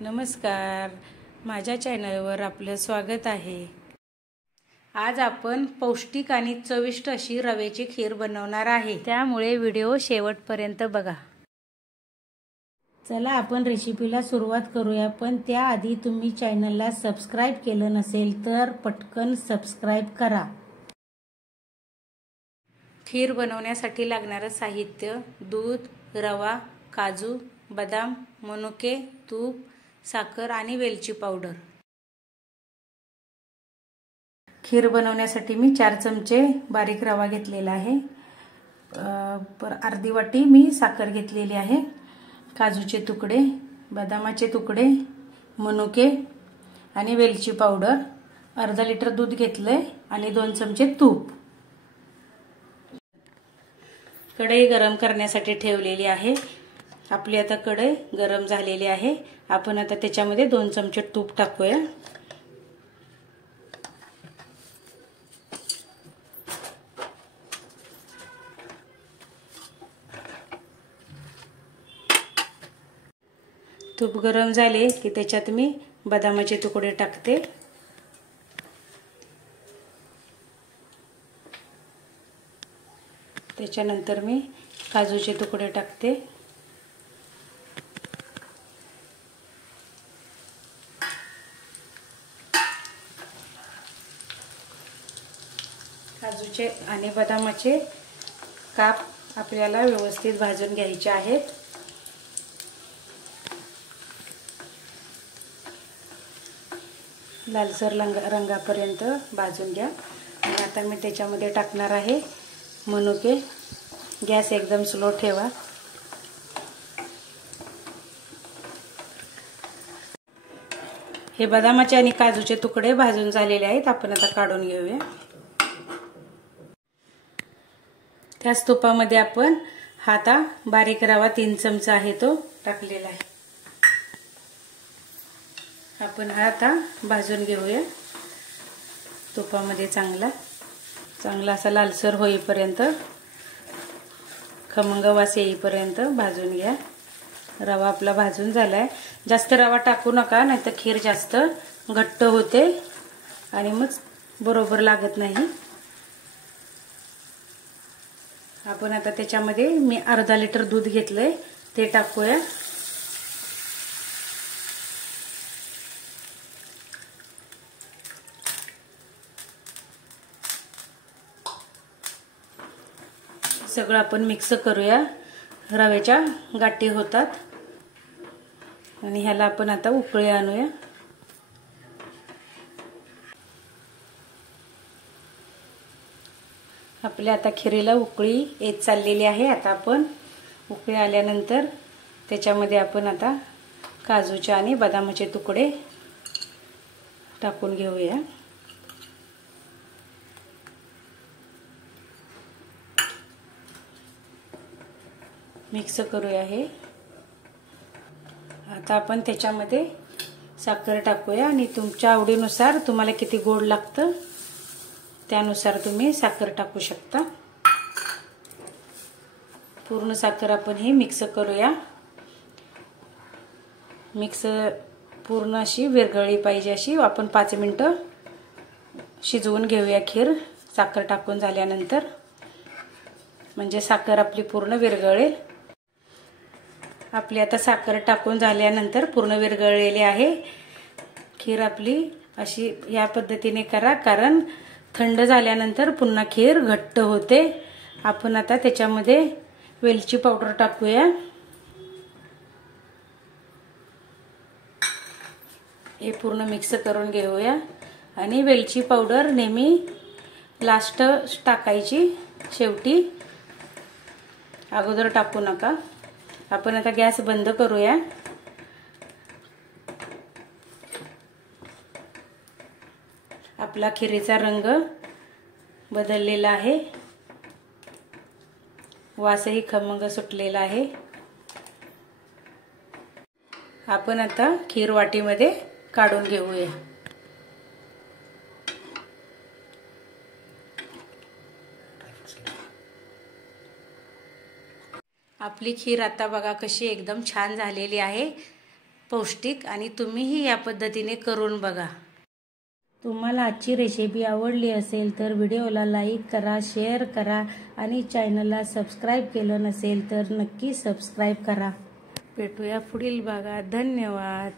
नमस्कार, माझ्या चॅनलवर आपलं स्वागत आहे। आज आपण पौष्टिक आणि चविष्ट अशी रव्याची खीर बनवणार आहे, त्यामुळे व्हिडिओ शेवटपर्यंत बघा। चला आपण रेसिपीला सुरुवात करूया, पण त्याआधी तुम्ही चॅनलला सबस्क्राइब केलं नसेल तर पटकन सबस्क्राइब करा। खीर बनवण्यासाठी लागणारे साहित्य: दूध, रवा, काजू, बदाम, मनुके, तूप, साखर आणि वेलची पावडर। खीर बनवण्यासाठी मी 4 चमचे बारीक रवा घेतलेला आहे, अर्धी वाटी मी साखर घेतलेली आहे, काजूचे तुकडे, बदामाचे तुकडे, मनुके आणि वेलची पावडर, अर्धा लिटर दूध घेतले आणि 2 चमचे तूप। कढई गरम करण्यासाठी ठेवलेली आहे। आपली आता कढई गरम झालेली आहे। आपण आता त्याच्यामध्ये 2 चमचे तूप टाकूया। तूप गरम झाले की त्याच्यात मी बदामाचे तुकडे टाकते। त्याच्यानंतर मी काजूचे तुकडे टाकते। काजूचे आणि बदामाचे काप आपल्याला व्यवस्थित भाजून घ्यायचे आहेत। लालसर रंगापर्यंत भाजून घ्या। आणि आता मी त्याच्यामध्ये टाकणार आहे मनुके। गॅस एकदम स्लो ठेवा। हे बदामाचे आणि काजूचे तुकडे भाजून झालेले आहेत, आपण आता काढून घेऊया। त्याच तुपामध्ये आपण आता बारीक रवा 3 चमचे आहे तो टाकलेला आहे। आपण हा आता भाजून घेऊया तुपामध्ये चांगला असा लालसर होईपर्यंत, खमंग वास येईपर्यंत भाजून घ्या। रवा आपला भाजून झालाय। जास्त रवा टाकू नका, नाहीतर खीर जास्त घट्ट होते आणि मग बरोबर लागत नाही। आपण आता त्याच्यामध्ये मी अर्धा लिटर दूध घेतलंय ते टाकूया। सगळं आपण मिक्स करूया। रव्याच्या गाठी होतात आणि ह्याला आपण आता उकळी आणूया। आपल्या आता खीरीला उकळी येत चाललेली आहे। आता आपण उकळी आल्यानंतर त्याच्यामध्ये आपण आता काजूचे आणि बदामाचे तुकडे टाकून घेऊया। मिक्स करूया हे। आता आपण त्याच्यामध्ये साखर टाकूया आणि तुमच्या आवडीनुसार तुम्हाला किती गोड लागतं त्यानुसार तुम्ही साखर टाकू शकता। पूर्ण साखर आपण हे मिक्स करूया। मिक्स पूर्ण अशी विरघळली पाहिजे, अशी आपण 5 मिनिटं शिजवून घेऊया खीर साखर टाकून झाल्यानंतर, म्हणजे साखर आपली पूर्ण विरघळेल। आपली आता साखर टाकून झाल्यानंतर पूर्ण विरघळलेली आहे। खीर आपली अशी या पद्धतीने करा, कारण थंड झाल्यानंतर पुन्हा खीर घट्ट होते। आपण आता त्याच्यामध्ये वेलची पावडर टाकूया। हे पूर्ण मिक्स करून घेऊया आणि वेलची पावडर नेहमी लास्ट टाकायची, शेवटी अगोदर टाकू नका। आपण आता गॅस बंद करूया। आपला खिरीचा रंग बदललेला आहे, वासही खमंग सुटलेला आहे। आपण आता खीर वाटीमध्ये काढून घेऊया। आपली खीर आता बघा कशी एकदम छान झालेली आहे। पौष्टिक आणि तुम्हीही या पद्धतीने करून बघा. तुम्हाला आजची रेसिपी आवडली असेल तर व्हिडिओला लाईक करा, शेअर करा आणि चॅनलला सबस्क्राईब केलं नसेल तर नक्की सबस्क्राईब करा. भेटूया पुढील भागात. धन्यवाद.